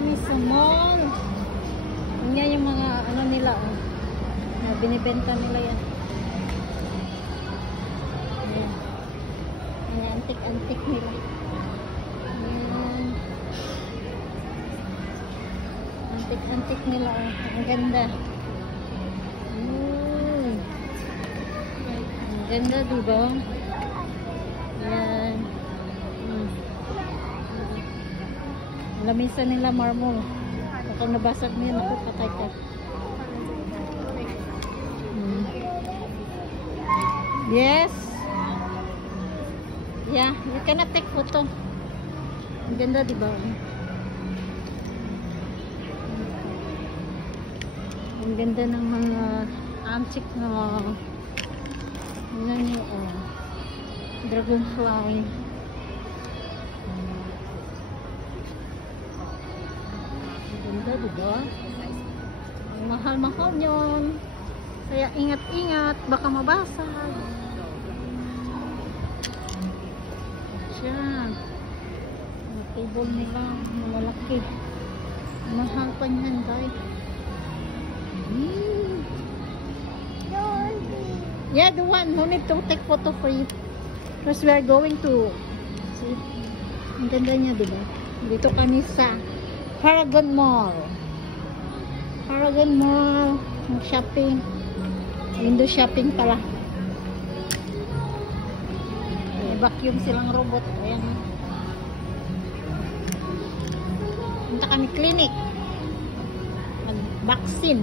kami sa mall. Yan yung mga ano nila, oh, na binibenta nila yan. Ayan. Mga antik-antik nila. Ayan. Antik-antik nila, oh. Ang ganda. Ang ganda, diba? Ayan. Lamisa nila marmol. Baka nabasag niya, naku, patay ka. Yes. Yeah, you cannot take photo. Ang ganda, diba? Ang ganda ng mga antique na ano niyo, dragonfly. Ganda, diba? Ang mahal-mahal yun. Kaya ingat-ingat, baka mabasag. Siya. Ang table nila, malalaki. Mahal pa niyan, guys. Yeah, the one. No need to take photo for you. Because we are going to see. Ang ganda niya, diba? Dito kami sa Paragon Mall. Paragon Mall. Shopping. Window shopping pala. May vacuum silang robot. Ayan. Punta kami clinic. Mag-vaccine.